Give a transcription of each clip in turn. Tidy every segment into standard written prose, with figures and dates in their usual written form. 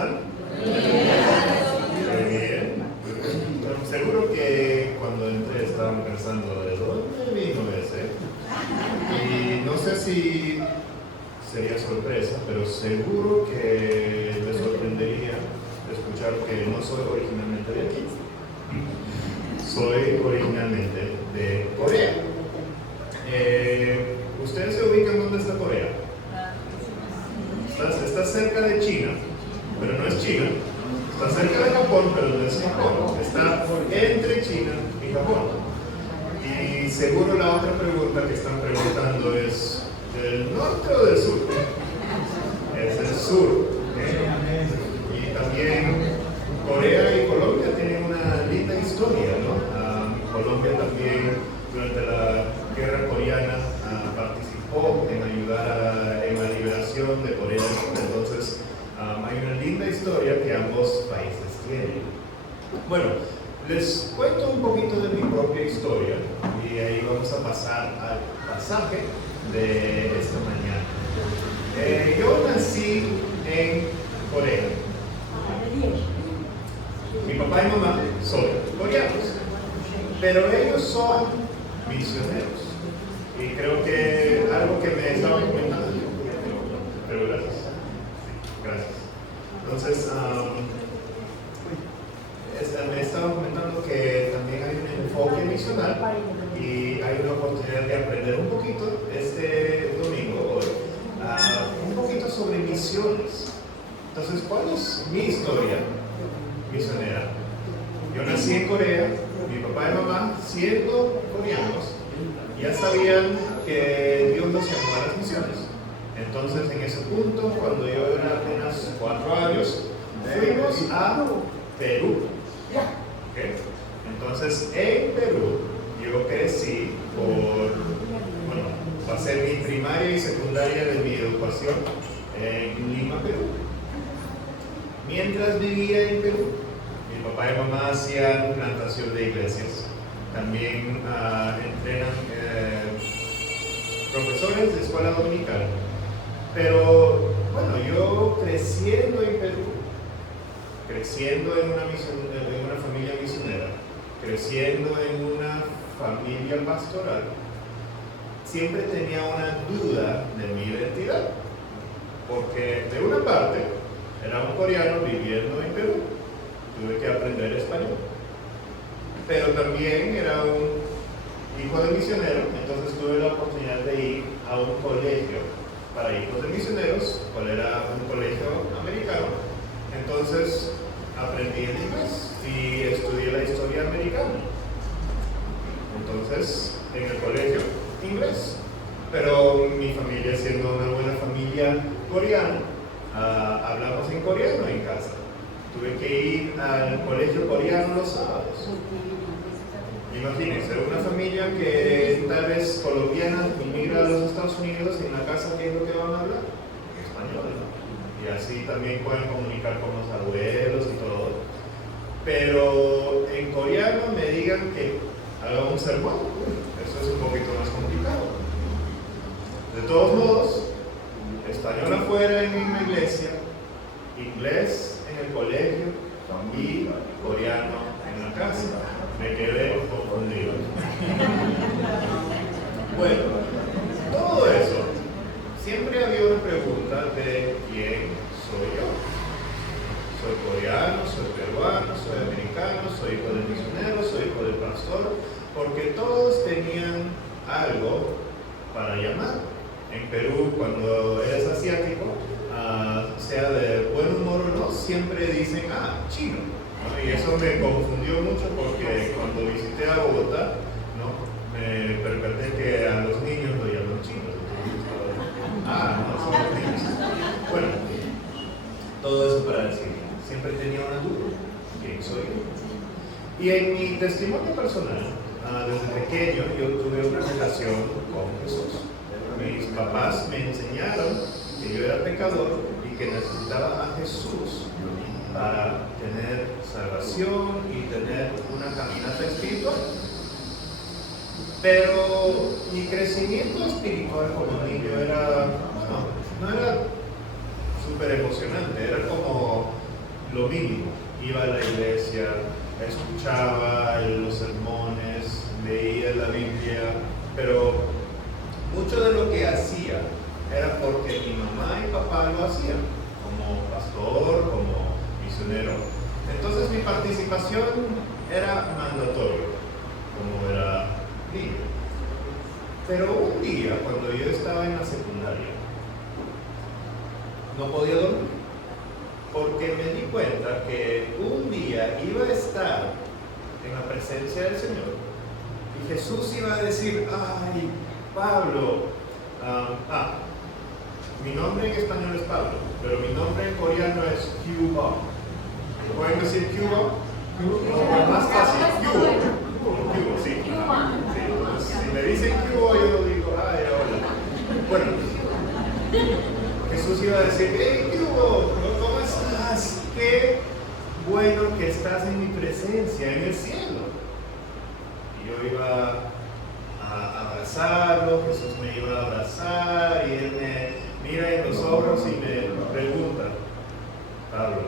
están? Muy bien. Bueno, seguro que cuando entré estaban pensando de dónde vino ese. Y no sé si sería sorpresa, pero seguro que les sorprendería escuchar que no soy originalmente de aquí. Soy originalmente de Corea. ¿Ustedes se ubican dónde está Corea? Está cerca de China, pero no es China. Está cerca de Japón, pero no es Japón. Está entre China y Japón. Y seguro la otra pregunta que están preguntando es, ¿del norte o del sur? Es del sur. Y también Corea y Colombia tienen una linda historia, ¿no? Colombia también durante la guerra coreana participó en ayudar en la liberación de Corea del Sur. Entonces hay una linda historia que ambos países tienen. Bueno, les cuento un poquito de mi propia historia y ahí vamos a pasar al pasaje de esta mañana. Yo nací en Corea. Mi papá y mamá son coreanos, pero ellos son misioneros. Y creo que algo que me estaban comentando, pero gracias. Gracias. Entonces, me estaban comentando que también hay un enfoque misional y hay una oportunidad de aprender un poquito este domingo, hoy, un poquito sobre misiones. Entonces, ¿cuál es mi historia misionera? Yo nací en Corea, mi papá y mamá, siendo coreanos, ya sabían que Dios nos llamó a las misiones. Entonces, en ese punto, cuando yo era apenas 4 años, fuimos a Perú. ¿Okay? Entonces, en Perú, yo crecí pasé mi primaria y secundaria de mi educación en Lima, Perú. Mientras vivía en Perú, mi papá y mamá hacían plantación de iglesias. También entrenan profesores de escuela dominical. Pero bueno, yo creciendo en Perú, creciendo en una familia misionera, creciendo en una familia pastoral, siempre tenía una duda de mi identidad. Porque de una parte, era un coreano viviendo en Perú, tuve que aprender español. Pero también era un hijo de misionero, entonces tuve la oportunidad de ir a un colegio para hijos de misioneros, cual era un colegio americano. Entonces aprendí el inglés y estudié la historia americana. Entonces, en el colegio, inglés. Pero mi familia, siendo una buena familia coreana, hablamos en coreano en casa. Tuve que ir al colegio coreano los sábados. Imagínense, una familia que tal vez colombiana inmigra a los Estados Unidos, en la casa, ¿qué es lo que van a hablar? Español, ¿no? Y así también pueden comunicar con los abuelos y todo. Pero en coreano me digan que haga un sermón, eso es un poquito más complicado. De todos modos, español afuera en una iglesia, inglés en el colegio y coreano en la casa. Me quedé confundido. Bueno, todo eso, siempre había una pregunta de quién soy yo. Soy coreano, soy peruano, soy americano, soy hijo de misionero, soy hijo de pastor, porque todos tenían algo para llamar. En Perú, cuando eres asiático, sea de buen humor o no, siempre dicen, chino. ¿No? Y eso me confundió mucho porque cuando visité a Bogotá, ¿no? Me percaté que a los niños lo llaman chinos. No son los niños. Bueno, todo eso para decir, siempre tenía una duda, ¿quién soy yo? Y en mi testimonio personal, desde pequeño yo tuve una relación con Jesús. Mis papás me enseñaron que yo era pecador y que necesitaba a Jesús para tener salvación y tener una caminata espiritual. Pero mi crecimiento espiritual como niño no era súper emocionante, era como lo mínimo. Iba a la iglesia, escuchaba los sermones, leía la Biblia, pero mucho de lo que hacía era porque mi mamá y papá lo hacían, como pastor, como misionero. Entonces mi participación era mandatoria, como era niño. Pero un día, cuando yo estaba en la secundaria, no podía dormir, porque me di cuenta que un día iba a estar en la presencia del Señor y Jesús iba a decir: ay, Pablo, mi nombre en español es Pablo, pero mi nombre en coreano es Cuba. ¿Pueden decir Cuba? Más fácil, Cuba. Cuba, sí. Sí, entonces, si me dicen Cuba, yo digo: ay, hola. Bueno, Jesús iba a decir: hey, Cuba, ¿cómo estás? Qué bueno que estás en mi presencia, en el cielo. Y yo iba a abrazarlo, Jesús me iba a abrazar y él me mira en los ojos y me pregunta: Pablo,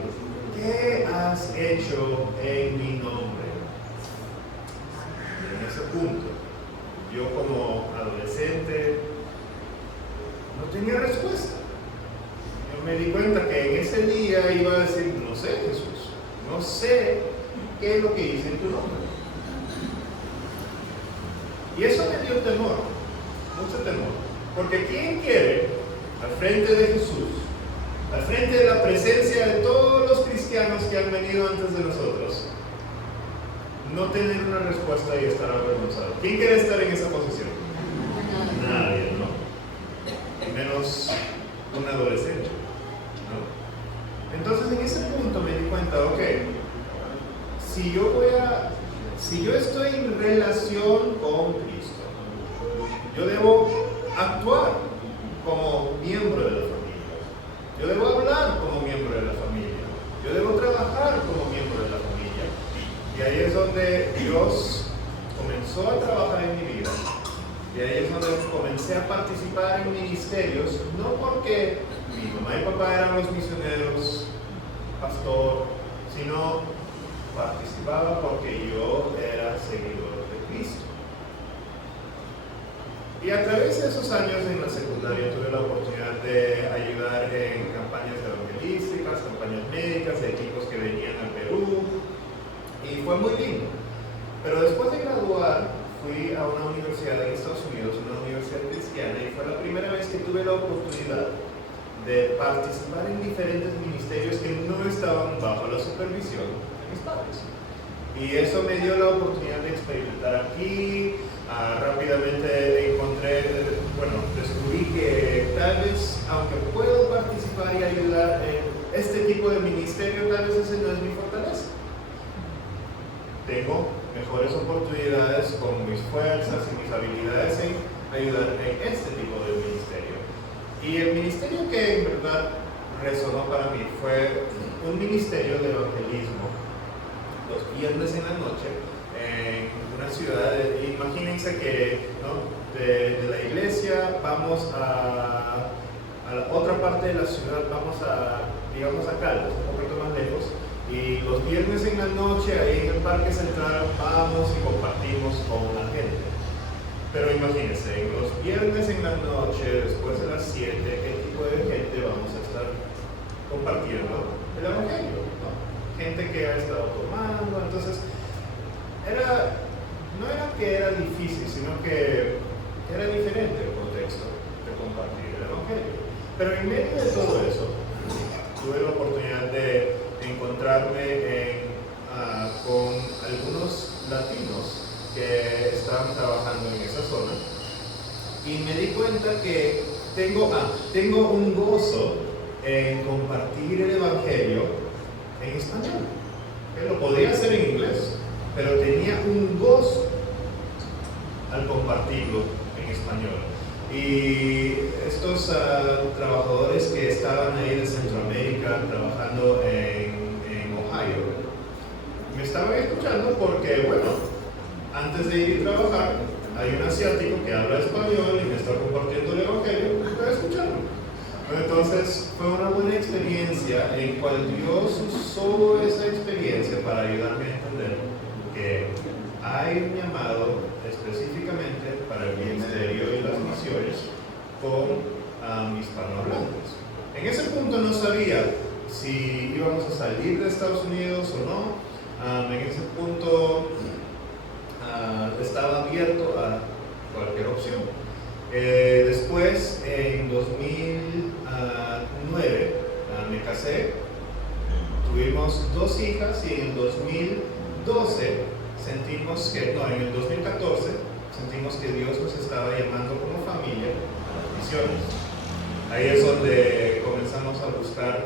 ¿qué has hecho en mi nombre? Y en ese punto, yo como adolescente no tenía respuesta. Yo me di cuenta que en ese día iba a decir: no sé, Jesús, no sé qué es lo que hice en tu nombre. Y eso me dio temor, mucho temor, porque ¿quién quiere al frente de Jesús, al frente de la presencia de todos los cristianos que han venido antes de nosotros, no tener una respuesta y estar avergonzado? ¿Quién quiere estar en esa posición? Nadie, ¿no? Menos un adolescente, ¿no? Entonces en ese punto me di cuenta: ok, si yo estoy en relación con Cristo, yo debo actuar como miembro de la familia, yo debo hablar como miembro de la familia, yo debo trabajar como miembro de la familia. Y ahí es donde Dios comenzó a trabajar en mi vida, y ahí es donde comencé a participar en ministerios, no porque mi mamá y papá eran los misioneros, pastor, sino participaba porque yo era seguidor de Cristo. Y a través de esos años en la secundaria tuve la oportunidad de ayudar en campañas evangelísticas, campañas médicas, de equipos que venían al Perú, y fue muy lindo. Pero después de graduar fui a una universidad en Estados Unidos, una universidad cristiana, y fue la primera vez que tuve la oportunidad de participar en diferentes ministerios que no estaban bajo la supervisión de mis padres. Y eso me dio la oportunidad de experimentar aquí. Rápidamente descubrí que tal vez, aunque puedo participar y ayudar en este tipo de ministerio, tal vez ese no es mi fortaleza. Tengo mejores oportunidades con mis fuerzas y mis habilidades en ayudar en este tipo de ministerio. Y el ministerio que en verdad resonó para mí fue un ministerio de evangelismo los viernes en la noche en una ciudad. Imagínense que, ¿no?, de la iglesia vamos a la otra parte de la ciudad, vamos a, digamos, a Caldas, un poquito más lejos, y los viernes en la noche ahí en el Parque Central vamos y compartimos con la gente. Pero imagínense, en los viernes en la noche, después de las 7, ¿qué tipo de gente vamos a estar compartiendo el evangelio, ¿no? Gente que ha estado tomando. Entonces, no era que era difícil, sino que era diferente el contexto de compartir el evangelio. Pero en medio de todo eso, tuve la oportunidad de encontrarme con algunos latinos que estaban trabajando en esa zona, y me di cuenta que tengo un gozo en compartir el evangelio en español. Que lo podía hacer en inglés, pero tenía un gozo al compartirlo en español. Y estos trabajadores que estaban ahí de Centroamérica trabajando en Ohio me estaban escuchando porque, bueno, antes de ir a trabajar, hay un asiático que habla español y me está compartiendo el evangelio, y estoy escuchando. Entonces, fue una buena experiencia en cual Dios usó toda esa experiencia para ayudarme a entender que hay un llamado específicamente para el ministerio y las misiones con hispanohablantes. En ese punto no sabía si íbamos a salir de Estados Unidos o no. En ese punto estaba abierto a cualquier opción. Después, en 2009, me casé, tuvimos 2 hijas y en el 2012 sentimos que, no, en el 2014 sentimos que Dios nos estaba llamando como familia a misiones. Ahí es donde comenzamos a buscar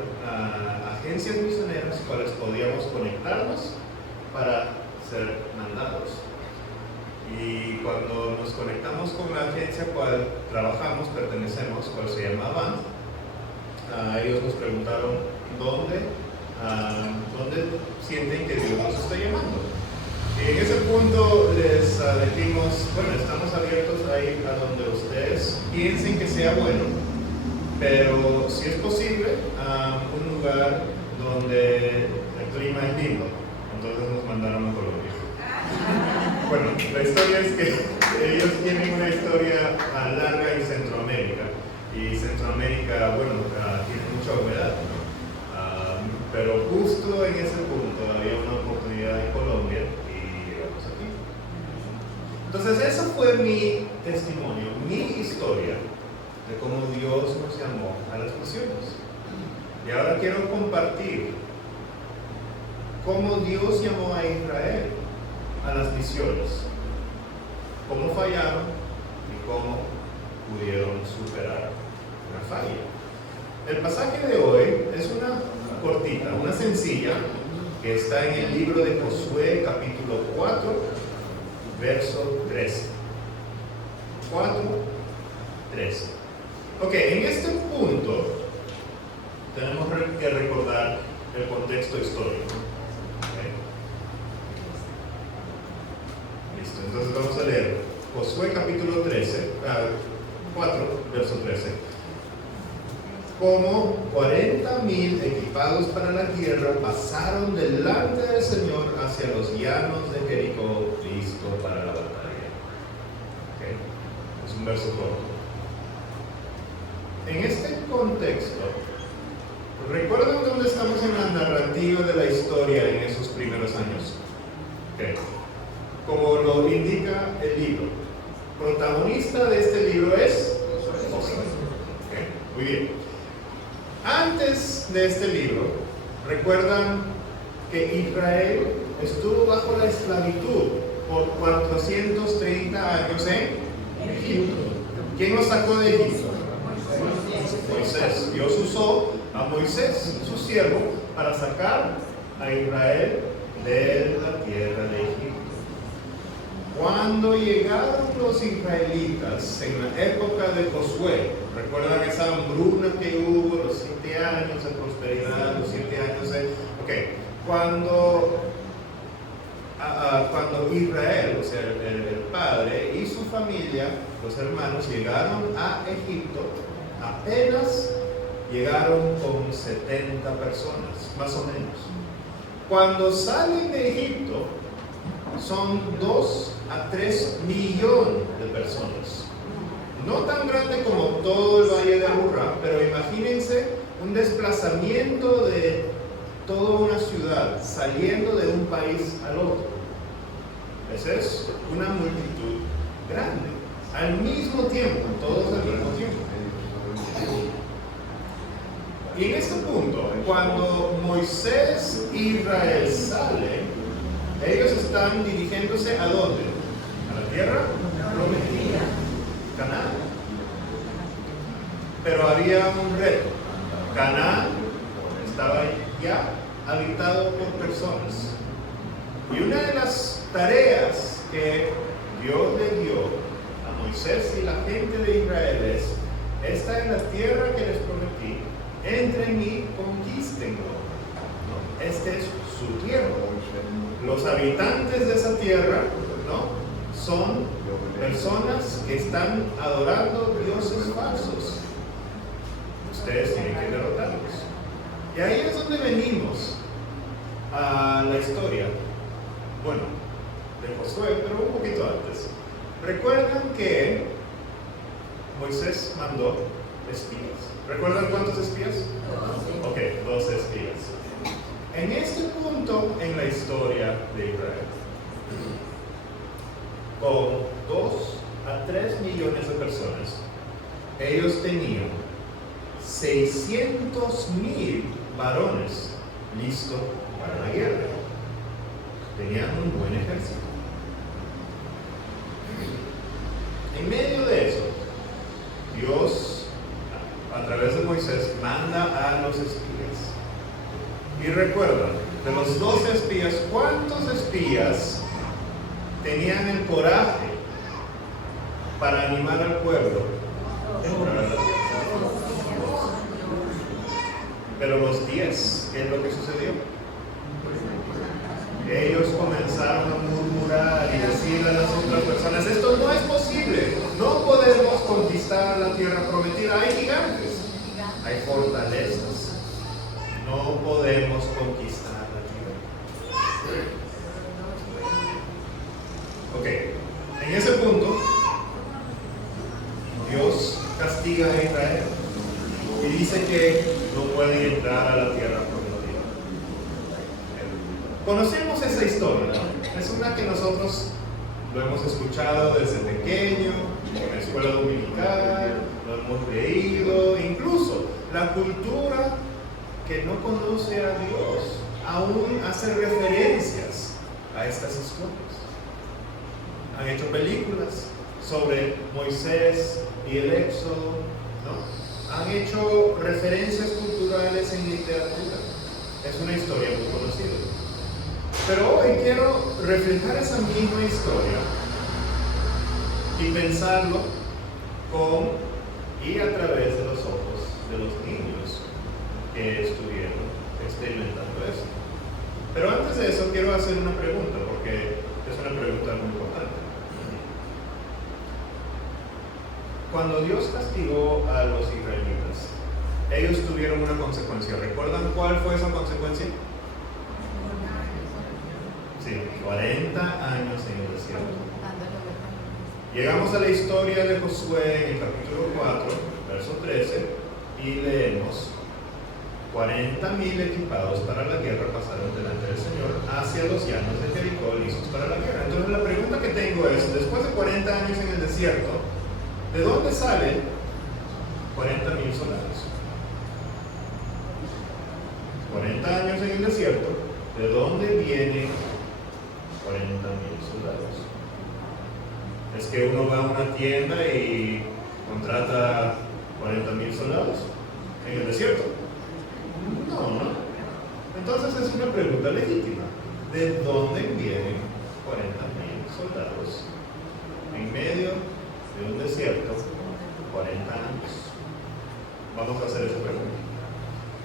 agencias misioneras cuales podíamos conectarnos para ser mandados. Y cuando nos conectamos con la agencia cual trabajamos, pertenecemos, cual se llama Avant, ellos nos preguntaron dónde sienten que Dios nos está llamando. Y en ese punto les dijimos, bueno, estamos abiertos a ir a donde ustedes piensen que sea bueno, pero si es posible, un lugar donde el clima es lindo. Entonces nos mandaron a Colombia. Bueno, la historia es que ellos tienen una historia larga en Centroamérica. Y Centroamérica, bueno, tiene mucha humedad, ¿no? Pero justo en ese punto había una oportunidad en Colombia y llegamos aquí. Entonces, ese fue mi testimonio, mi historia de cómo Dios nos llamó a las misiones. Y ahora quiero compartir cómo Dios llamó a Israel a las misiones, cómo fallaron y cómo pudieron superar una falla. El pasaje de hoy es una cortita, una sencilla, que está en el libro de Josué, capítulo 4, verso 13. 4, 13. Ok, en este punto tenemos que recordar el contexto histórico. ¿Okay? Listo, entonces vamos a leer Josué capítulo 4, verso 13. Como 40,000 equipados para la guerra pasaron delante del Señor hacia los llanos de Jericó, listo para la batalla. ¿Okay? Es un verso corto. En este contexto, ¿recuerdan dónde estamos en la narrativa de la historia en esos primeros años? Okay. Como lo indica el libro, protagonista de este libro es Josué. Okay. Muy bien. Antes de este libro, recuerdan que Israel estuvo bajo la esclavitud por 430 años en Egipto. ¿Quién nos sacó de Egipto? Moisés. Dios usó a Moisés, su siervo, para sacar a Israel de la tierra de Egipto. Cuando llegaron los israelitas en la época de Josué, recuerdan esa hambruna que hubo, los 7 años de prosperidad, los 7 años de... Ok, cuando Israel, o sea, el padre y su familia, los hermanos, llegaron a Egipto, apenas llegaron con 70 personas, más o menos. Cuando salen de Egipto, son 2 a 3 millones de personas. No tan grande como todo el Valle de Aburrá, pero imagínense un desplazamiento de toda una ciudad saliendo de un país al otro. Esa es una multitud grande, al mismo tiempo, todos al mismo tiempo. Y en este punto, cuando Moisés e Israel salen, ellos están dirigiéndose ¿a dónde? A la tierra prometida, Canaán. Pero había un reto. Canaán estaba ya habitado por personas. Y una de las tareas que Dios le dio a Moisés y la gente de Israel es: esta es la tierra que les prometí, entren y conquístenlo. ¿No? Esta es su tierra. Los habitantes de esa tierra, ¿no?, son personas que están adorando dioses falsos. Ustedes tienen que derrotarlos. Y ahí es donde venimos historia, bueno, de Josué, pero un poquito antes. ¿Recuerdan que Moisés mandó espías? ¿Recuerdan cuántos espías? Ok, 2 espías. En este punto en la historia de Israel, con 2 a 3 millones de personas, ellos tenían 600,000 varones listos para la guerra. Tenían un buen ejército. En medio de eso, Dios, a través de Moisés, manda a los espías. Y recuerda, de los 12 espías, ¿cuántos espías tenían el coraje para animar al pueblo? Pero los 10, ¿qué es lo que sucedió? Ellos comenzaron a murmurar y decir a las otras personas: esto no es posible, no podemos conquistar la tierra prometida, hay gigantes, hay fortalezas, no podemos conquistar la tierra. Ok, en ese punto Dios castiga a Israel y dice que no pueden entrar a la tierra prometida. Conocemos esa historia, ¿no? Es una que nosotros lo hemos escuchado desde pequeño, en la escuela dominical, lo hemos leído, incluso la cultura que no conoce a Dios aún hace referencias a estas historias. Han hecho películas sobre Moisés y el Éxodo, ¿no? Han hecho referencias culturales en literatura. Es una historia muy conocida. Pero hoy quiero reflejar esa misma historia y pensarlo con y a través de los ojos de los niños que estuvieron experimentando eso. Pero antes de eso quiero hacer una pregunta, porque es una pregunta muy importante. Cuando Dios castigó a los israelitas, ellos tuvieron una consecuencia. ¿Recuerdan cuál fue esa consecuencia? Sí, 40 años en el desierto. Llegamos a la historia de Josué en el capítulo 4, verso 13, y leemos: 40,000 equipados para la guerra pasaron delante del Señor hacia los llanos de Jericó, listos para la guerra. Entonces la pregunta que tengo es, después de 40 años en el desierto, ¿de dónde salen 40,000 soldados? 40 años en el desierto, ¿de dónde vienen 40,000 soldados? ¿Es que uno va a una tienda y contrata 40,000 soldados en el desierto? No. Entonces es una pregunta legítima. ¿De dónde vienen 40,000 soldados en medio de un desierto 40 años? Vamos a hacer esa pregunta.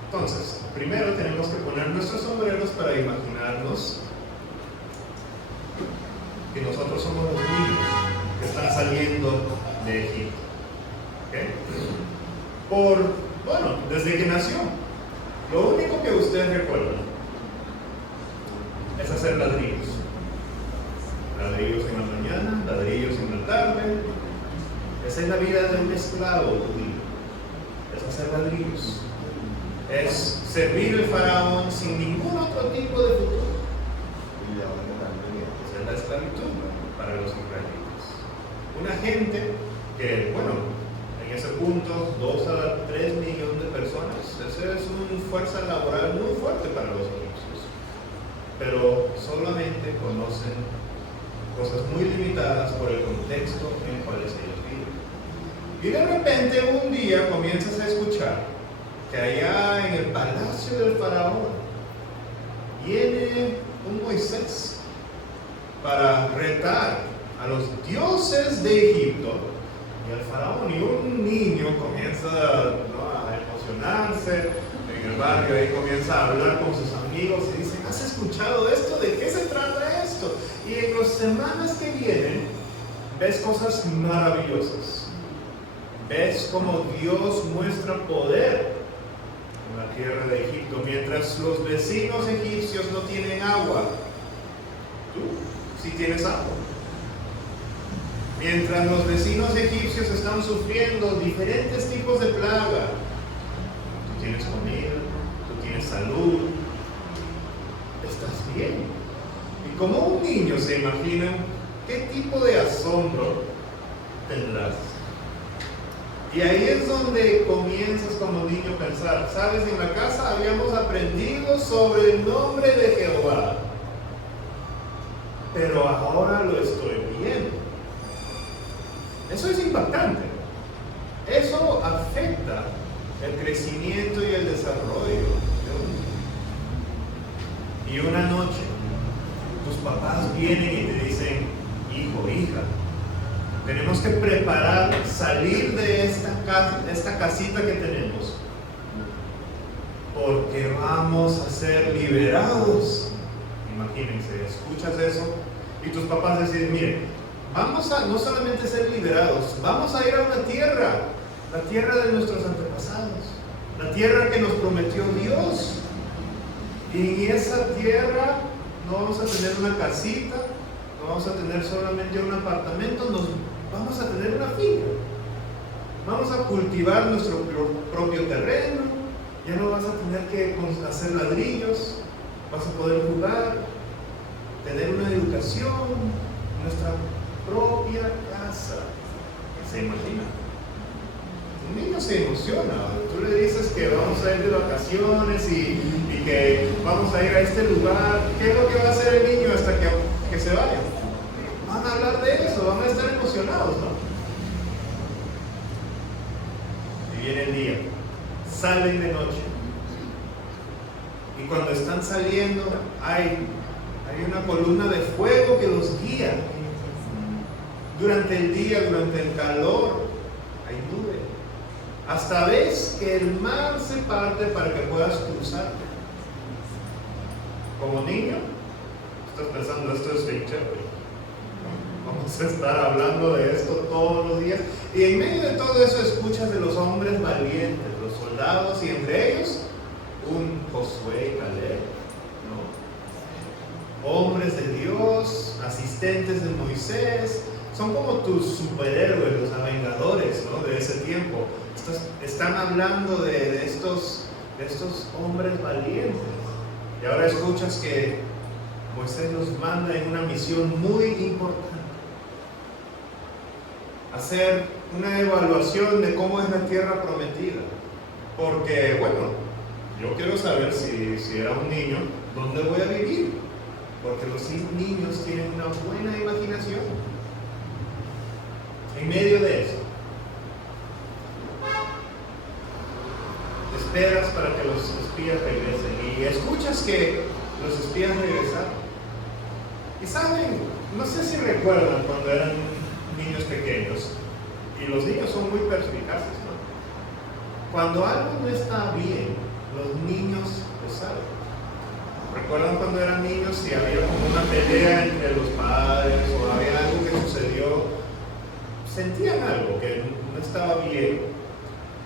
Entonces, primero tenemos que poner nuestros sombreros para imaginarnos que nosotros somos los niños que están saliendo de Egipto. ¿Okay? Desde que nació, lo único que usted recuerda es hacer ladrillos. Ladrillos en la mañana, ladrillos en la tarde. Esa es la vida de un esclavo judío. Es hacer ladrillos. Es servir al faraón sin ningún otro tipo de futuro. Esa es la esclavitud para los israelitas. Una gente que, en ese punto, 2 a 3 millones de personas, esa es una fuerza laboral muy fuerte para los egipcios. Pero solamente conocen cosas muy limitadas por el contexto en el cual ellos viven. Y de repente un día comienzas a escuchar que allá en el palacio del faraón viene un Moisés para retar a los dioses de Egipto y al faraón, y un niño comienza a emocionarse en el barrio y comienza a hablar con sus amigos y dice: ¿has escuchado esto? ¿De qué se trata esto? Y en las semanas que vienen ves cosas maravillosas, ves como Dios muestra poder en la tierra de Egipto, mientras los vecinos egipcios no tienen agua, tú sí tienes agua. Mientras los vecinos egipcios están sufriendo diferentes tipos de plaga, tú tienes comida, tú tienes salud, estás bien. Y como un niño se imagina, ¿qué tipo de asombro tendrás? Y ahí es donde comienzas como niño a pensar, ¿sabes? En la casa habíamos aprendido sobre el nombre de Jehová, pero ahora lo estoy viendo. Eso es impactante. Eso afecta el crecimiento y el desarrollo de un niño. Y una noche, tus papás vienen y te dicen, hijo, hija, tenemos que preparar, salir de esta casita que tenemos, porque vamos a ser liberados. Imagínense, escuchas eso y tus papás deciden, miren, vamos a no solamente ser liberados, vamos a ir a una tierra, la tierra de nuestros antepasados, la tierra que nos prometió Dios. Y en esa tierra no vamos a tener una casita, no vamos a tener solamente un apartamento, vamos a tener una finca. Vamos a cultivar nuestro propio terreno, ya no vas a tener que hacer ladrillos, vas a poder jugar, tener una educación, nuestra propia casa. ¿Se imagina? Un niño se emociona. Tú le dices que vamos a ir de vacaciones y que vamos a ir a este lugar. ¿Qué es lo que va a hacer el niño hasta que se vaya? Van a hablar de eso, van a estar emocionados, ¿no? Y viene el día, salen de noche. Y cuando están saliendo, hay una columna de fuego que los guía. Durante el día, durante el calor, hay nube. Hasta ves que el mar se parte para que puedas cruzar. Como niño, estás pensando, esto es bien chévere. Vamos a estar hablando de esto todos los días. Y en medio de todo eso escuchas de los hombres valientes, los soldados, y entre ellos un Josué y Caleb, ¿no? Hombres de Dios, asistentes de Moisés. Son como tus superhéroes, los avengadores, ¿no? De ese tiempo. Están hablando de estos hombres valientes. Y ahora escuchas que Moisés los manda en una misión muy importante. Hacer una evaluación de cómo es la tierra prometida. Porque, bueno, yo quiero saber si era un niño, ¿dónde voy a vivir? Porque los niños tienen una buena imaginación. En medio de eso, esperas para que los espías regresen y escuchas que los espías regresaron. Y saben, no sé si recuerdan cuando eran niños pequeños, y los niños son muy perspicaces, ¿no? Cuando algo no está bien, los niños lo saben. ¿Recuerdan cuando eran niños si había como una pelea entre los padres o había algo que sucedió? Sentían algo que no estaba bien,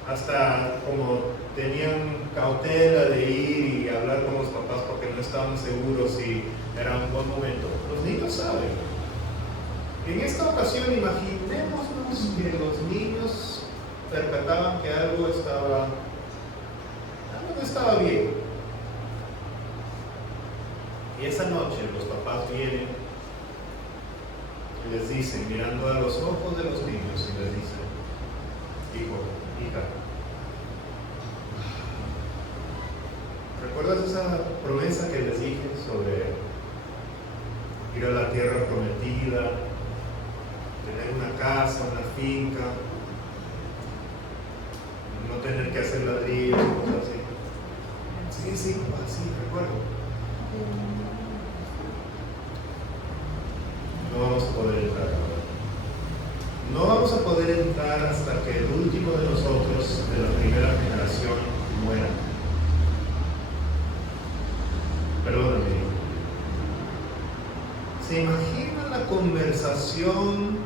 hasta como tenían cautela de ir y hablar con los papás porque no estaban seguros si era un buen momento. Los niños saben. En esta ocasión, imaginémonos que los niños percataban que algo no estaba bien. Y esa noche los papás vienen y les dicen, mirando a los ojos de los niños, y les dicen, hijo, hija, ¿recuerdas esa promesa que les dije sobre ir a la tierra prometida, tener una casa, una finca, no tener que hacer ladrillos, cosas así? Sí, papá, sí, recuerdo. No vamos a poder entrar ahora. No vamos a poder entrar hasta que el último de nosotros, de la primera generación, muera. Perdóname. ¿Se imagina la conversación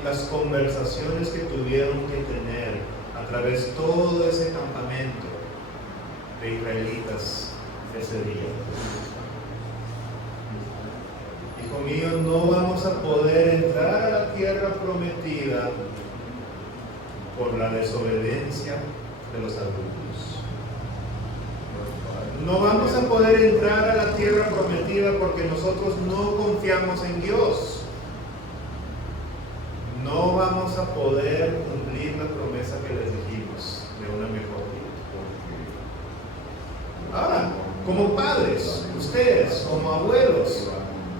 y las conversaciones que tuvieron que tener a través de todo ese campamento de israelitas ese día. Hijo mío, no vamos a poder entrar a la tierra prometida por la desobediencia de los adultos. No vamos a poder entrar a la tierra prometida porque nosotros no confiamos en Dios. No vamos a poder cumplir la promesa que les dijimos de una mejor vida. Ahora, como padres, ustedes, como abuelos,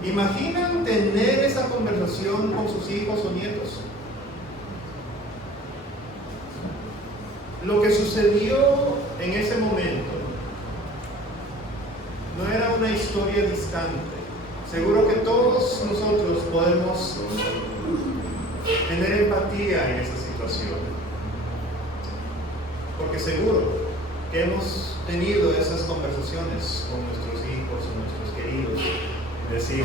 ¿imaginan tener esa conversación con sus hijos o nietos? Lo que sucedió en ese momento no era una historia distante. Seguro que todos nosotros podemos tener empatía en esa situación, porque seguro que hemos tenido esas conversaciones con nuestros hijos o nuestros queridos. Decir,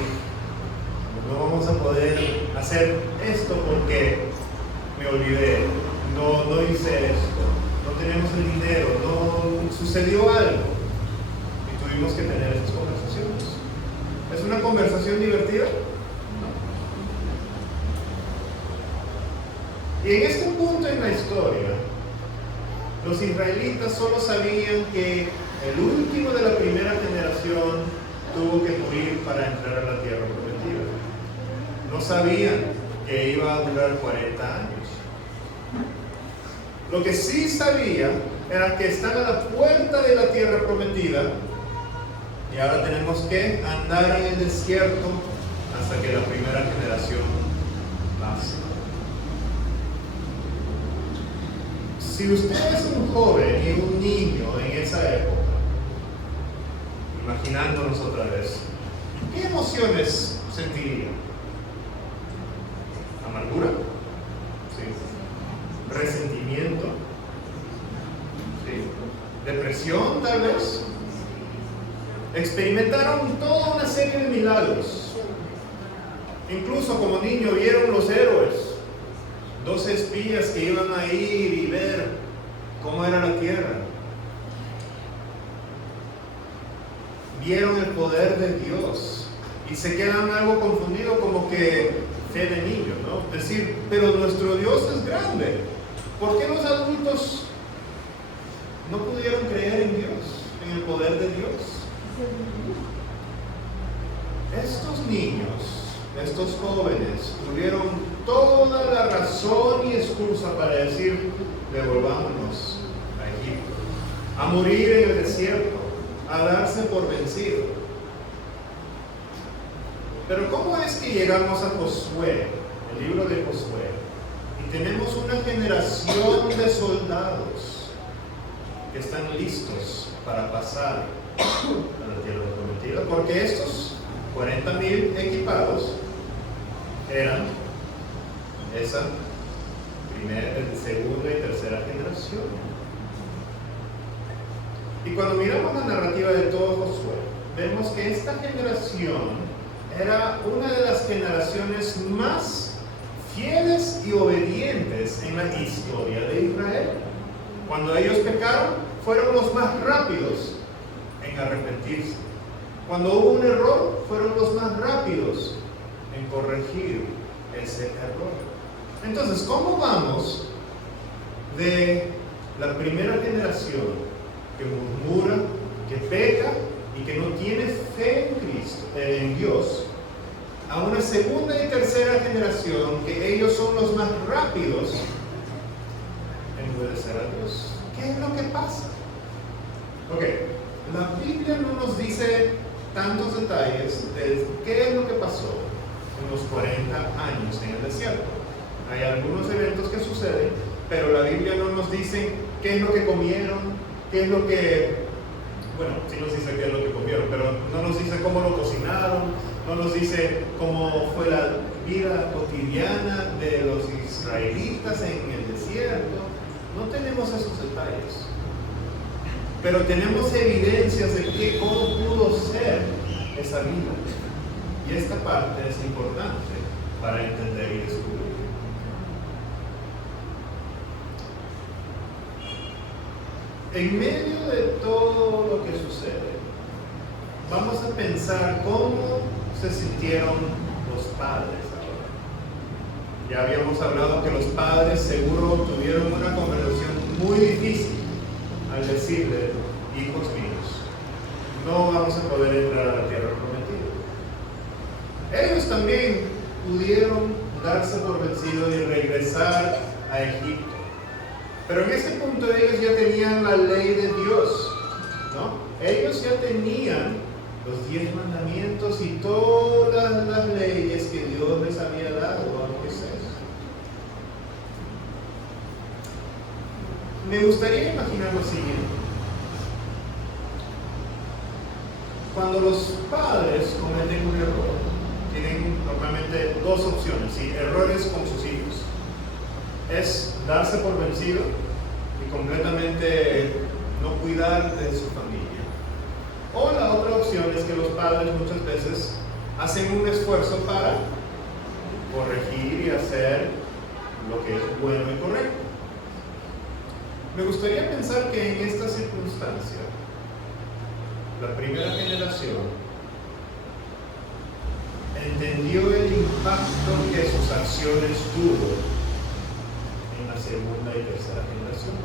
no vamos a poder hacer esto porque me olvidé, no hice esto, no tenemos el dinero, no sucedió algo y tuvimos que tener esas conversaciones. ¿Es una conversación divertida? Y en este punto en la historia, los israelitas solo sabían que el último de la primera generación tuvo que morir para entrar a la tierra prometida. No sabían que iba a durar 40 años. Lo que sí sabía era que están a la puerta de la tierra prometida y ahora tenemos que andar en el desierto hasta que la primera generación pase. Si usted es un joven y un niño en esa época, imaginándonos otra vez, ¿qué emociones sentiría? ¿Amargura? ¿Sí? ¿Resentimiento? ¿Sí? ¿Depresión tal vez? Experimentaron toda una serie de milagros. Incluso como niño vieron los héroes, 12 espías que iban a ir y ver cómo era la tierra. Vieron el poder de Dios y se quedan algo confundidos, como que fe de niño, ¿no? Decir, pero nuestro Dios es grande. ¿Por qué los adultos no pudieron creer en Dios, en el poder de Dios? Estos niños, estos jóvenes, tuvieron toda la razón y excusa para decir, devolvámonos a Egipto, a morir en el desierto, a darse por vencido. Pero ¿cómo es que llegamos a Josué, el libro de Josué, y tenemos una generación de soldados que están listos para pasar a la tierra prometida? Porque estos 40,000 equipados eran esa primera, segunda y tercera generación. Y cuando miramos la narrativa de todo Josué, vemos que esta generación era una de las generaciones más fieles y obedientes en la historia de Israel. Cuando ellos pecaron, fueron los más rápidos en arrepentirse. Cuando hubo un error, fueron los más rápidos en corregir ese error. Entonces, ¿cómo vamos de la primera generación que murmura, que peca y que no tiene fe en Cristo, en Dios, a una segunda y tercera generación que ellos son los más rápidos en obedecer a Dios? ¿Qué es lo que pasa? Ok, la Biblia no nos dice tantos detalles de qué es lo que pasó en los 40 años en el desierto. Hay algunos eventos que suceden, pero la Biblia no nos dice qué es lo que comieron, qué es lo que, bueno, sí nos dice qué es lo que comieron, pero no nos dice cómo lo cocinaron, no nos dice cómo fue la vida cotidiana de los israelitas en el desierto. No tenemos esos detalles, pero tenemos evidencias de cómo pudo ser esa vida. Y esta parte es importante para entender y descubrir. En medio de todo lo que sucede, vamos a pensar cómo se sintieron los padres ahora. Ya habíamos hablado que los padres seguro tuvieron una conversación muy difícil al decirle: hijos míos, no vamos a poder entrar a la tierra prometida. Ellos también pudieron darse por vencidos y regresar a Egipto. Pero en ese punto ellos ya tenían la ley de Dios, ¿no? Ellos ya tenían los 10 mandamientos y todas las leyes que Dios les había dado a Moisés. Me gustaría imaginar lo siguiente. Cuando los padres cometen un error, tienen normalmente dos opciones, ¿sí? Errores con sus hijos. Es darse por vencido y completamente no cuidar de su familia. O la otra opción es que los padres muchas veces hacen un esfuerzo para corregir y hacer lo que es bueno y correcto. Me gustaría pensar que en esta circunstancia, la primera generación entendió el impacto que sus acciones tuvo en la segunda y tercera generación.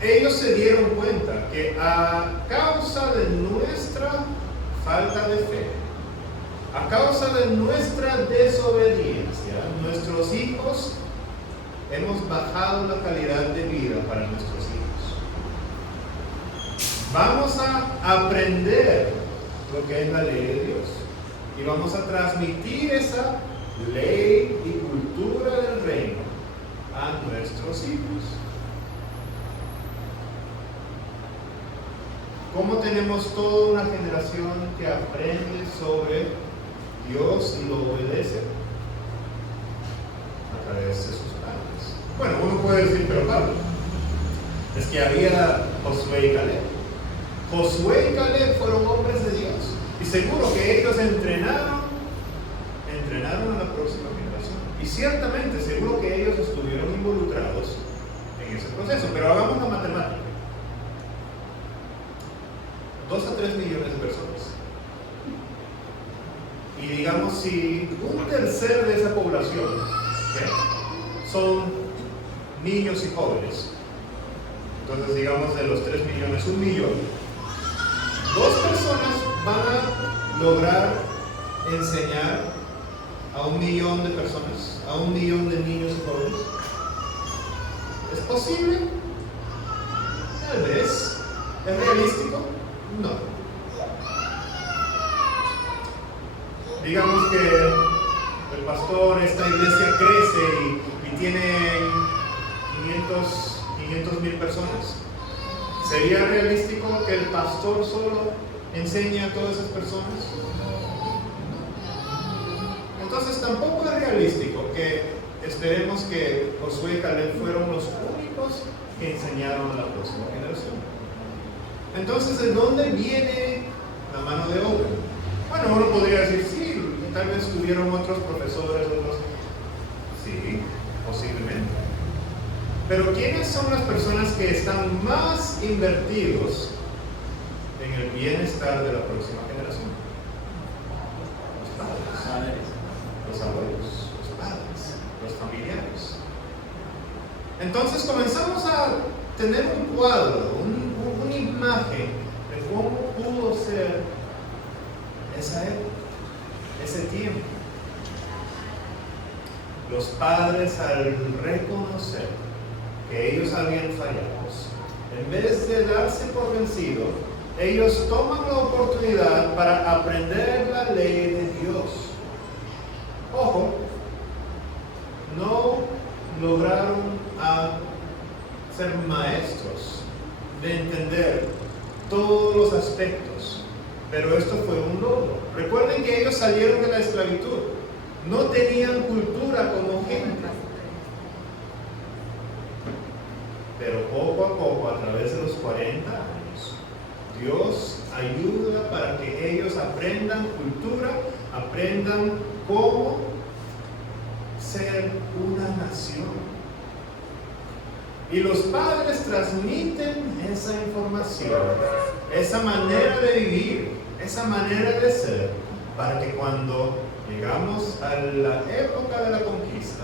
Ellos se dieron cuenta que a causa de nuestra falta de fe, a causa de nuestra desobediencia, nuestros hijos hemos bajado la calidad de vida para nuestros hijos. Vamos a aprender lo que es la ley de Dios y vamos a transmitir esa ley y cultura del reino a nuestros hijos. ¿Cómo tenemos toda una generación que aprende sobre Dios y lo obedece? A través de sus padres. Bueno, uno puede decir, pero Pablo, es que había Josué y Caleb. Josué y Caleb fueron hombres de Dios y seguro que ellos entrenaron a la próxima generación. Y ciertamente, seguro que ellos estuvieron involucrados en ese proceso. Pero hagamos la matemática. 2 a 3 millones de personas. Y digamos, si un tercer de esa población, ¿sí?, son niños y jóvenes, entonces digamos de los 3 millones, 1 millón. 2 personas van a lograr enseñar a 1 millón de personas, a 1 millón de niños y jóvenes. ¿Es posible? Tal vez. ¿Es realístico? No. Digamos que el pastor, esta iglesia crece y tiene 500,000 personas. ¿Sería realístico que el pastor solo enseñe a todas esas personas? Entonces tampoco es realístico que esperemos que Josué y Caleb fueron los únicos que enseñaron a la próxima generación. Entonces, ¿de dónde viene la mano de obra? Bueno, uno podría decir, sí, tal vez tuvieron otros profesores, otros... Sí, posiblemente. Pero ¿quiénes son las personas que están más invertidos en el bienestar de la próxima generación? Los padres, los abuelos, los padres, los familiares. Entonces comenzamos a tener un cuadro, una imagen de cómo pudo ser esa época, ese tiempo. Los padres, al reconocer que ellos habían fallado, en vez de darse por vencido, ellos toman la oportunidad para aprender la ley de Dios. Ojo, no lograron ser maestros de entender todos los aspectos, pero esto fue un logro. Recuerden que ellos salieron de la esclavitud, no tenían cultura como gente, pero poco a poco, a través de los 40 años, Dios ayuda para que ellos aprendan cultura, aprendan cómo ser una nación. Y los padres transmiten esa información, esa manera de vivir, esa manera de ser, para que cuando llegamos a la época de la conquista,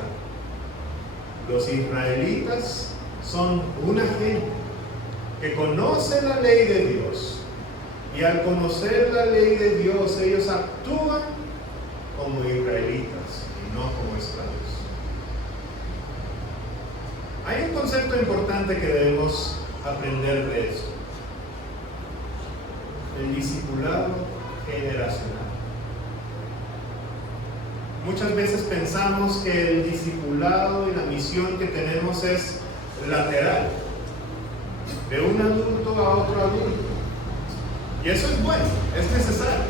los israelitas son una gente que conoce la ley de Dios. Y al conocer la ley de Dios, ellos actúan como israelitas y no como esclavos. Hay un concepto importante que debemos aprender de esto: el discipulado generacional. Muchas veces pensamos que el discipulado y la misión que tenemos es lateral, de un adulto a otro adulto. Y eso es bueno, es necesario.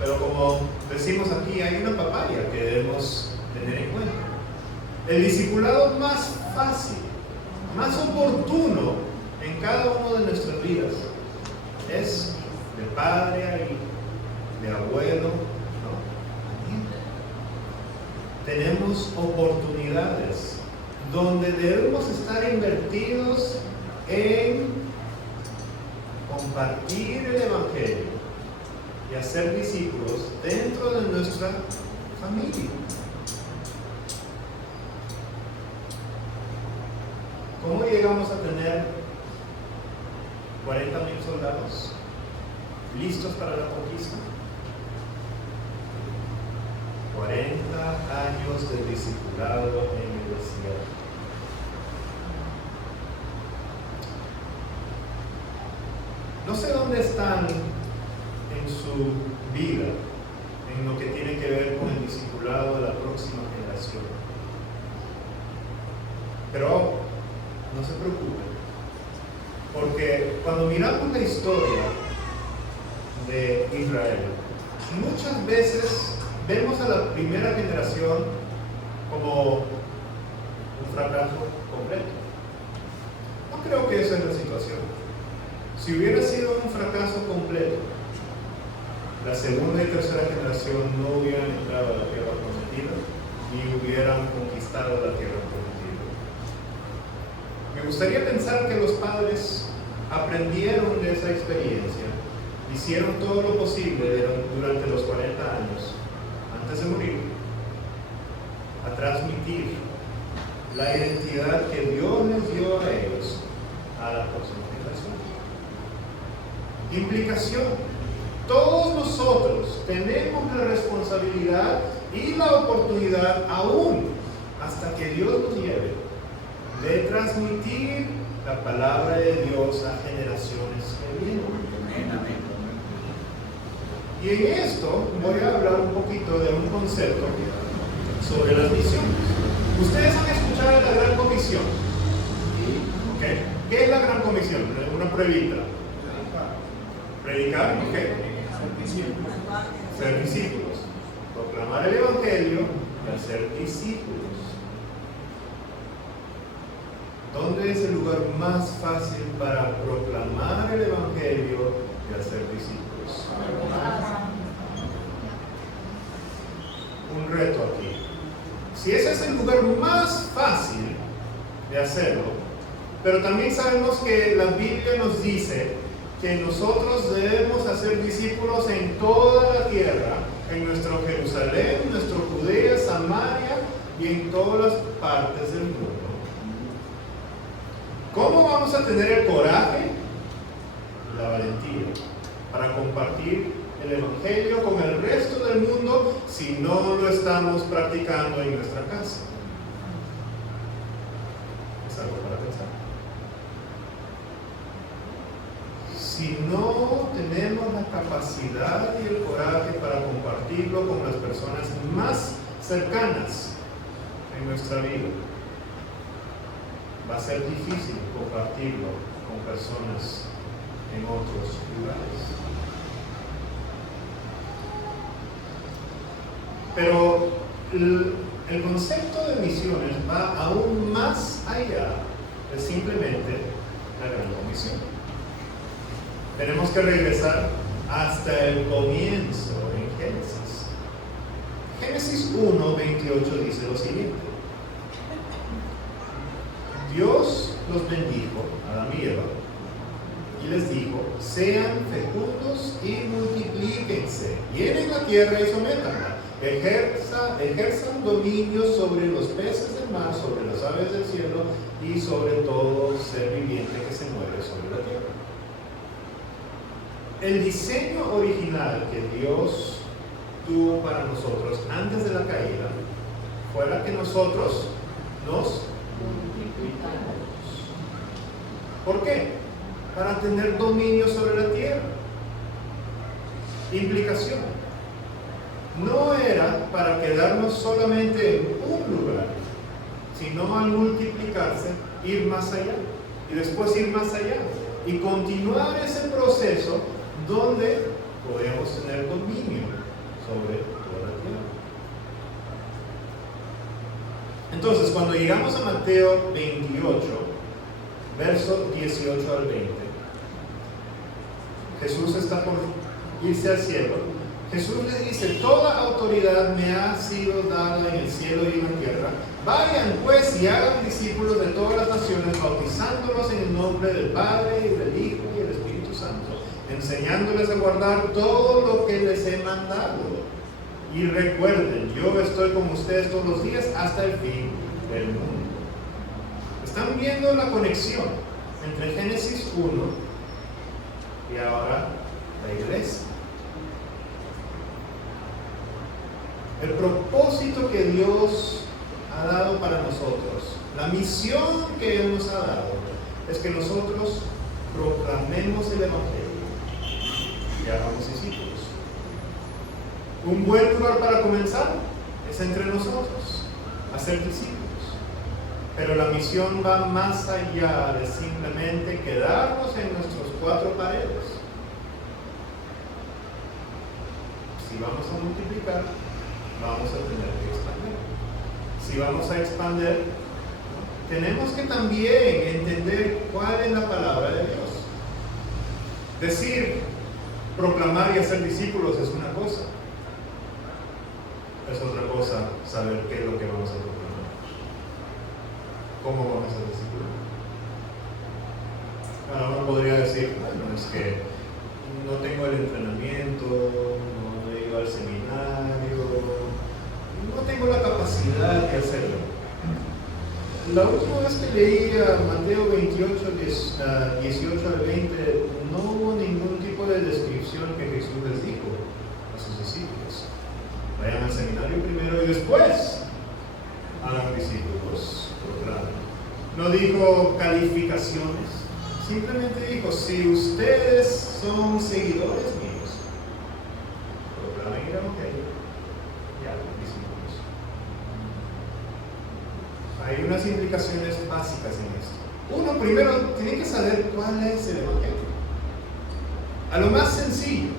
Pero como decimos aquí, hay una papaya que debemos tener en cuenta. El discipulado más fácil, más oportuno en cada uno de nuestras vidas es de padre a hijo, de abuelo, ¿no? Tenemos oportunidades donde debemos estar invertidos en compartir el Evangelio y hacer discípulos dentro de nuestra familia. ¿Cómo llegamos a tener 40,000 soldados listos para la conquista? 40 años de discipulado en el desierto. No sé dónde están en su vida en lo que tiene que ver con el discipulado de la próxima generación. Pero no se preocupen, porque cuando miramos la historia de Israel, muchas veces vemos a la primera generación como un fracaso completo. No creo que esa es la situación. Si hubiera sido un fracaso completo, la segunda y tercera generación no hubieran entrado a la tierra prometida ni hubieran conquistado la tierra prometida. Me gustaría pensar que los padres aprendieron de esa experiencia, hicieron todo lo posible durante los 40 años, antes de morir, a transmitir la identidad que Dios les dio a ellos a la próxima generación. Implicación: todos nosotros tenemos la responsabilidad y la oportunidad, aún hasta que Dios nos lleve, de transmitir la palabra de Dios a generaciones que vienen. Y en esto voy a hablar un poquito de un concepto sobre las misiones. Ustedes han escuchado la Gran Comisión. ¿Okay? ¿Qué es la Gran Comisión? Una pruebita. Predicar, ¿ok? Ser discípulos. Proclamar el Evangelio y hacer discípulos. ¿Dónde es el lugar más fácil para proclamar el Evangelio y hacer discípulos? Un reto aquí. Si ese es el lugar más fácil de hacerlo, pero también sabemos que la Biblia nos dice que nosotros debemos hacer discípulos en toda la tierra, en nuestro Jerusalén, nuestro Judea, Samaria y en todas las partes del mundo. ¿Cómo vamos a tener el coraje, la valentía, para compartir el Evangelio con el resto del mundo si no lo estamos practicando en nuestra casa? Es algo para pensar. Si no tenemos la capacidad y el coraje para compartirlo con las personas más cercanas en nuestra vida, va a ser difícil compartirlo con personas en otros lugares. Pero el concepto de misiones va aún más allá de simplemente la Gran Comisión. Tenemos que regresar hasta el comienzo en Génesis. Génesis 1:28 dice lo siguiente: y Eva y les dijo: sean fecundos y multiplíquense, llenen la tierra y sométanla, ejerzan dominio sobre los peces del mar, sobre las aves del cielo y sobre todo ser viviente que se mueve sobre la tierra. El diseño original que Dios tuvo para nosotros antes de la caída fuera que nosotros nos multiplicáramos. ¿Por qué? Para tener dominio sobre la tierra. Implicación: no era para quedarnos solamente en un lugar, sino al multiplicarse, ir más allá, y después ir más allá, y continuar ese proceso donde podemos tener dominio sobre toda la tierra. Entonces, cuando llegamos a Mateo 28, verso 18 al 20, Jesús está por irse al cielo. Jesús le dice: toda autoridad me ha sido dada en el cielo y en la tierra. Vayan pues y hagan discípulos de todas las naciones, bautizándolos en el nombre del Padre y del Hijo y del Espíritu Santo, enseñándoles a guardar todo lo que les he mandado. Y recuerden, yo estoy con ustedes todos los días hasta el fin del mundo. ¿Están viendo la conexión entre Génesis 1 y ahora la iglesia? El propósito que Dios ha dado para nosotros, la misión que Él nos ha dado, es que nosotros proclamemos el Evangelio y hagamos discípulos. Un buen lugar para comenzar es entre nosotros, hacer discípulos. Pero la misión va más allá de simplemente quedarnos en nuestras cuatro paredes. Si vamos a multiplicar, vamos a tener que expandir. Si vamos a expandir, tenemos que también entender cuál es la palabra de Dios. Decir, proclamar y hacer discípulos es una cosa. Es otra cosa saber qué es lo que vamos a proclamar. ¿Cómo vamos a ser discípulos? Ahora uno podría decir: bueno, es que no tengo el entrenamiento, no he ido al seminario, no tengo la capacidad de hacerlo. La última vez que leí a Mateo 28, 18 al 20, no hubo ningún tipo de descripción que Jesús les dijo a sus discípulos: vayan al seminario primero y después hagan discípulos, proclamen. No dijo calificaciones, simplemente dijo: si ustedes son seguidores míos, proclamen el Evangelio y hagan discípulos. Hay unas implicaciones básicas en esto. Uno, primero, tiene que saber cuál es el Evangelio. A lo más sencillo,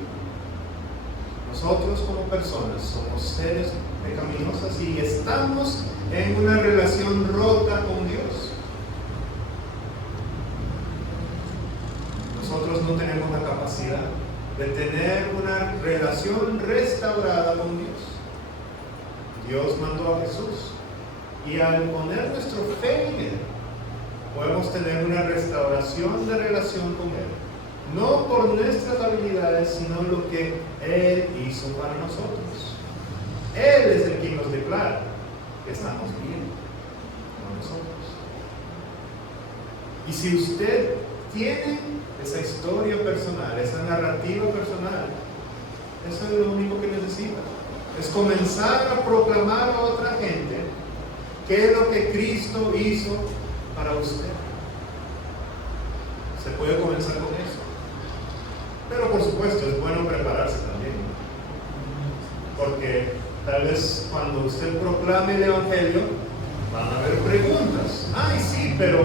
nosotros como personas somos seres pecaminosos y estamos en una relación rota con Dios. Nosotros no tenemos la capacidad de tener una relación restaurada con Dios. Dios mandó a Jesús, y al poner nuestra fe en Él, podemos tener una restauración de relación con Él. No por nuestras habilidades, sino lo que Él hizo para nosotros. Él es el que nos declara que estamos bien con nosotros. Y si usted tiene esa historia personal, esa narrativa personal, eso es lo único que necesita. Es comenzar a proclamar a otra gente qué es lo que Cristo hizo para usted. Se puede comenzar con eso. Pero por supuesto es bueno prepararse también, porque tal vez cuando usted proclame el Evangelio van a haber preguntas. Ay, sí, pero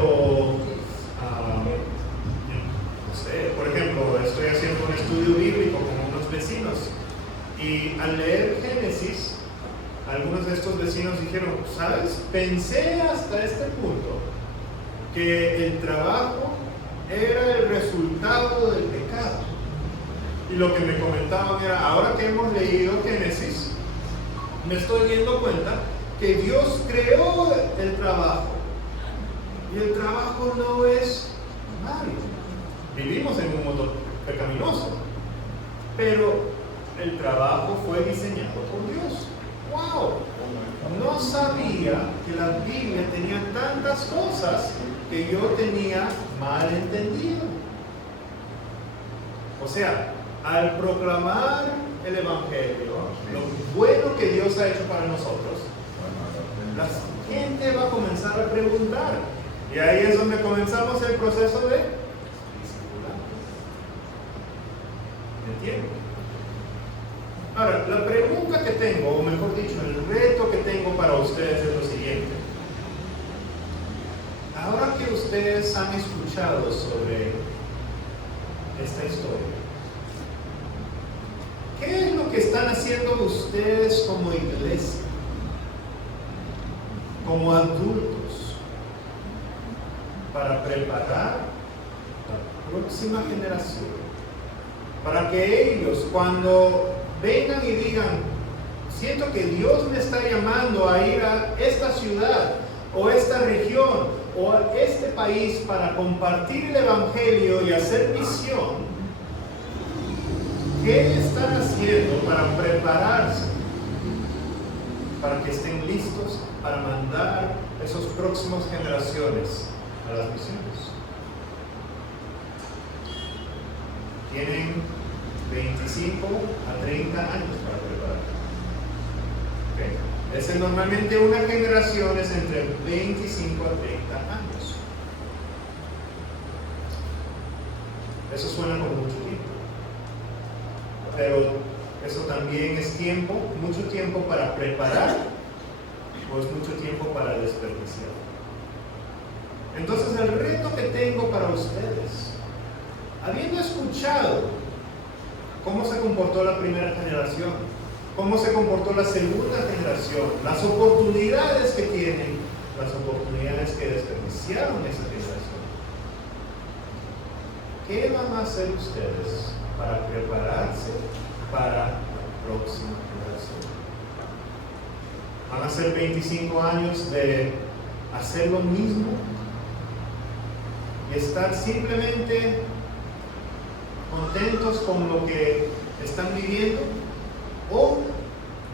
no sé, por ejemplo, estoy haciendo un estudio bíblico con unos vecinos y al leer Génesis, algunos de estos vecinos dijeron: ¿sabes? Pensé hasta este punto que el trabajo era el resultado del pecado. Y lo que me comentaban era: ahora que hemos leído Génesis, me estoy dando cuenta que Dios creó el trabajo. Y el trabajo no es Varios. Vivimos en un mundo pecaminoso, pero el trabajo fue diseñado por Dios. ¡Wow! No sabía que la Biblia tenía tantas cosas que yo tenía mal entendido. O sea, al proclamar el Evangelio, lo bueno que Dios ha hecho para nosotros, la gente va a comenzar a preguntar. Y ahí es donde comenzamos el proceso de discipular. ¿Me entienden? Ahora, la pregunta que tengo, o mejor dicho, el reto que tengo para ustedes es lo siguiente. Ahora que ustedes han escuchado sobre esta historia, ¿qué es lo que están haciendo ustedes como iglesia, como adultos, para preparar la próxima generación? Para que ellos, cuando vengan y digan, siento que Dios me está llamando a ir a esta ciudad, o esta región, o a este país para compartir el Evangelio y hacer misión, ¿qué están haciendo para prepararse? Para que estén listos para mandar a esas próximas generaciones a las misiones. Tienen 25 a 30 años para preparar. ¿Okay? Normalmente una generación es entre 25 a 30 años. Eso suena como mucho tiempo. Pero eso también es tiempo, mucho tiempo para preparar, o es mucho tiempo para desperdiciar. Entonces el reto que tengo para ustedes, habiendo escuchado cómo se comportó la primera generación, cómo se comportó la segunda generación, las oportunidades que tienen, las oportunidades que desperdiciaron esa generación, ¿qué van a hacer ustedes para prepararse para la próxima generación? ¿Van a ser 25 años de hacer lo mismo y estar simplemente contentos con lo que están viviendo? ¿O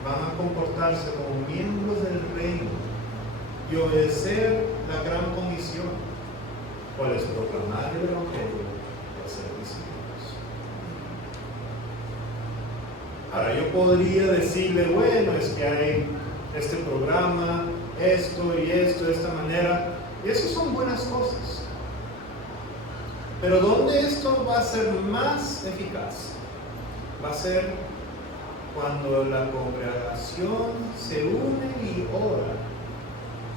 van a comportarse como miembros del reino y obedecer la gran comisión, cual es proclamar el Evangelio y hacer discípulos? Ahora, yo podría decirle, bueno, es que hay este programa, esto y esto, de esta manera, y eso son buenas cosas. Pero ¿dónde esto va a ser más eficaz? Va a ser cuando la congregación se une y ora,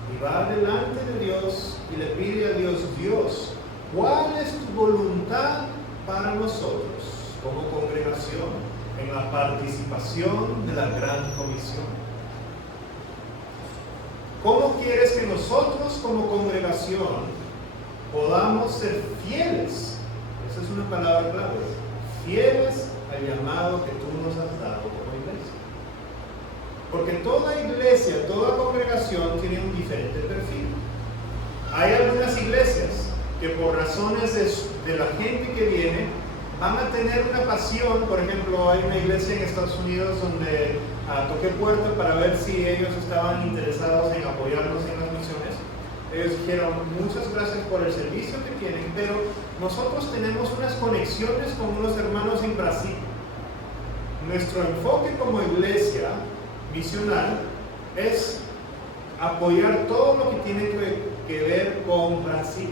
y va delante de Dios y le pide a Dios, Dios, ¿cuál es tu voluntad para nosotros como congregación en la participación de la gran comisión? ¿Cómo quieres que nosotros como congregación podamos ser fieles? Esa es una palabra clave. Fieles al llamado que tú nos has dado como iglesia. Porque toda iglesia, toda congregación tiene un diferente perfil. Hay algunas iglesias que por razones de la gente que viene van a tener una pasión. Por ejemplo, hay una iglesia en Estados Unidos donde toqué puerta para ver si ellos estaban interesados en apoyarnos en las misiones. Ellos dijeron, muchas gracias por el servicio que tienen, pero nosotros tenemos unas conexiones con unos hermanos en Brasil. Nuestro enfoque como iglesia misional es apoyar todo lo que tiene que ver con Brasil.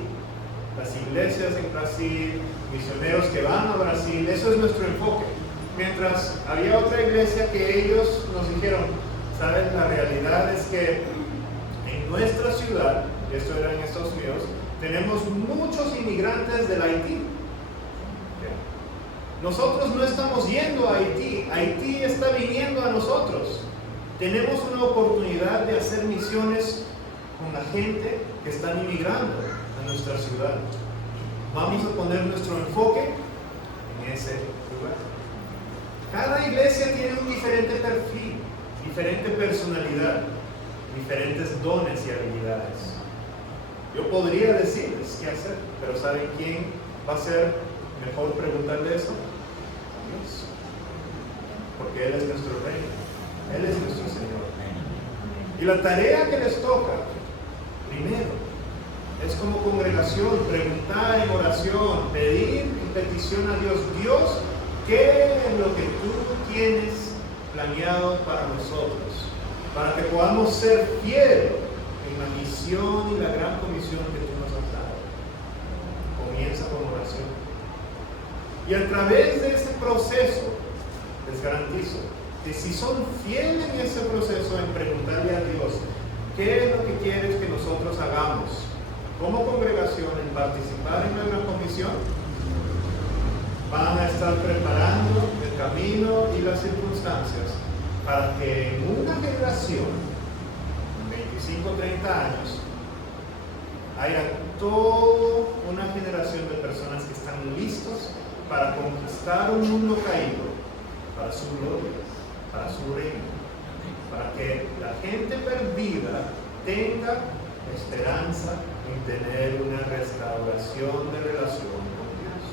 Las iglesias en Brasil, misioneros que van a Brasil, eso es nuestro enfoque. Mientras había otra iglesia que ellos nos dijeron, ¿sabes? La realidad es que en nuestra ciudad, esto era en Estados Unidos, tenemos muchos inmigrantes del Haití. Nosotros no estamos yendo a Haití, Haití está viniendo a nosotros. Tenemos una oportunidad de hacer misiones con la gente que están inmigrando a nuestra ciudad. Vamos a poner nuestro enfoque en ese lugar. Cada iglesia tiene un diferente perfil, diferente personalidad, diferentes dones y habilidades. Yo podría decirles qué hacer, pero ¿saben quién va a ser mejor preguntarle eso? A Dios. Porque Él es nuestro Rey, Él es nuestro Señor. Y la tarea que les toca, primero, es como congregación, preguntar en oración, pedir en petición a Dios. Dios, ¿qué es lo que tú tienes planeado para nosotros? Para que podamos ser fieles en la misión y la gran comisión que tú nos has dado. Comienza con oración. Y a través de ese proceso, les garantizo que si son fieles en ese proceso, en preguntarle a Dios, ¿qué es lo que quieres que nosotros hagamos como congregación en participar en la gran comisión? Van a estar preparando el camino y las circunstancias para que en una generación, 25 o 30 años, haya toda una generación de personas que están listos para conquistar un mundo caído, para su gloria, para su reino, para que la gente perdida tenga esperanza en tener una restauración de relación con Dios.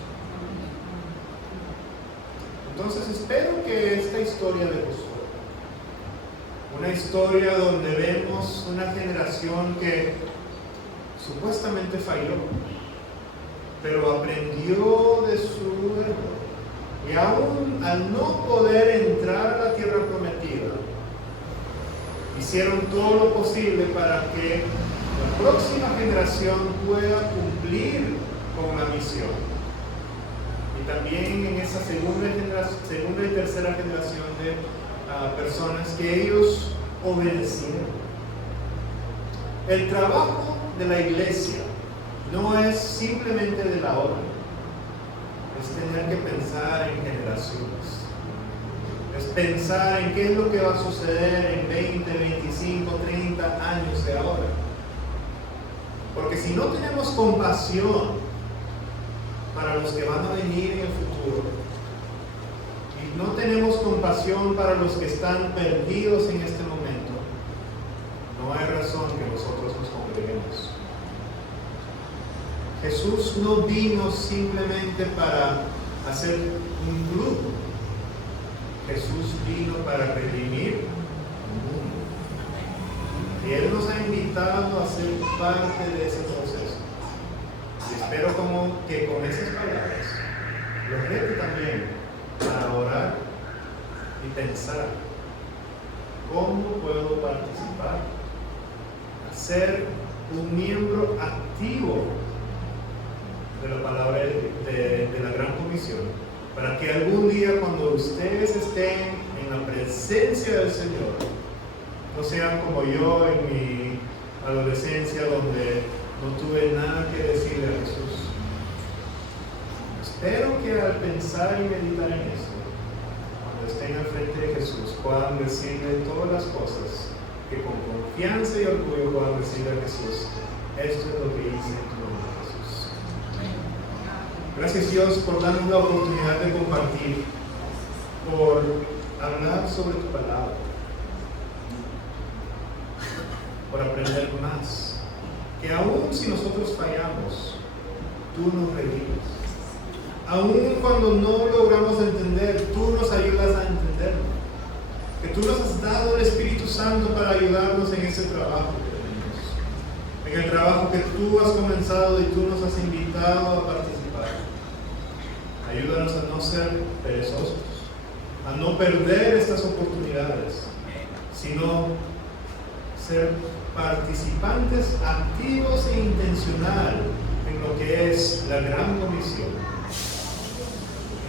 Entonces espero que esta historia de Josué, una historia donde vemos una generación que supuestamente falló, pero aprendió de su error, y aún al no poder entrar a la tierra prometida, hicieron todo lo posible para que la próxima generación pueda cumplir con la misión. Y también en esa segunda y tercera generación de personas que ellos obedecieron. El trabajo de la iglesia no es simplemente de la hora, es tener que pensar en generaciones. Es pensar en qué es lo que va a suceder en 20, 25, 30 años de ahora. Porque si no tenemos compasión para los que van a venir en el futuro, y no tenemos compasión para los que están perdidos en este momento, no hay razón que nosotros nos congreguemos. Jesús no vino simplemente para hacer un club. Jesús vino para redimir el mundo. Y Él nos ha invitado a ser parte de ese proceso. Y espero que con esas palabras los rete también a orar y pensar cómo puedo participar, a ser un miembro activo de la palabra de la gran comisión, para que algún día cuando ustedes estén en la presencia del Señor, no sean como yo en mi adolescencia, donde no tuve nada que decirle a Jesús. Espero que al pensar y meditar en esto, cuando estén al frente de Jesús, puedan decirle todas las cosas, que con confianza y orgullo puedan decirle a Jesús: esto es lo que hice en tu nombre, Jesús. Gracias, Dios, por darnos la oportunidad de compartir, por hablar sobre tu palabra, por aprender más. Que aún si nosotros fallamos, tú nos revives. Aún cuando no logramos entender, tú nos ayudas a entenderlo. Que tú nos has dado el Espíritu Santo para ayudarnos en ese trabajo que tenemos. En el trabajo que tú has comenzado y tú nos has invitado a participar. Ayúdanos a no ser perezosos, a no perder estas oportunidades, sino ser participantes activos e intencional en lo que es la gran comisión,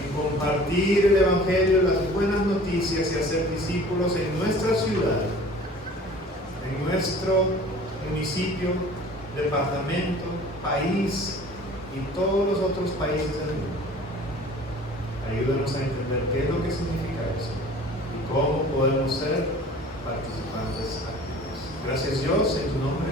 en compartir el Evangelio, las buenas noticias y hacer discípulos en nuestra ciudad, en nuestro municipio, departamento, país y todos los otros países del mundo. Ayúdanos a entender qué es lo que significa eso y cómo podemos ser participantes activos. Gracias, Dios, en tu nombre.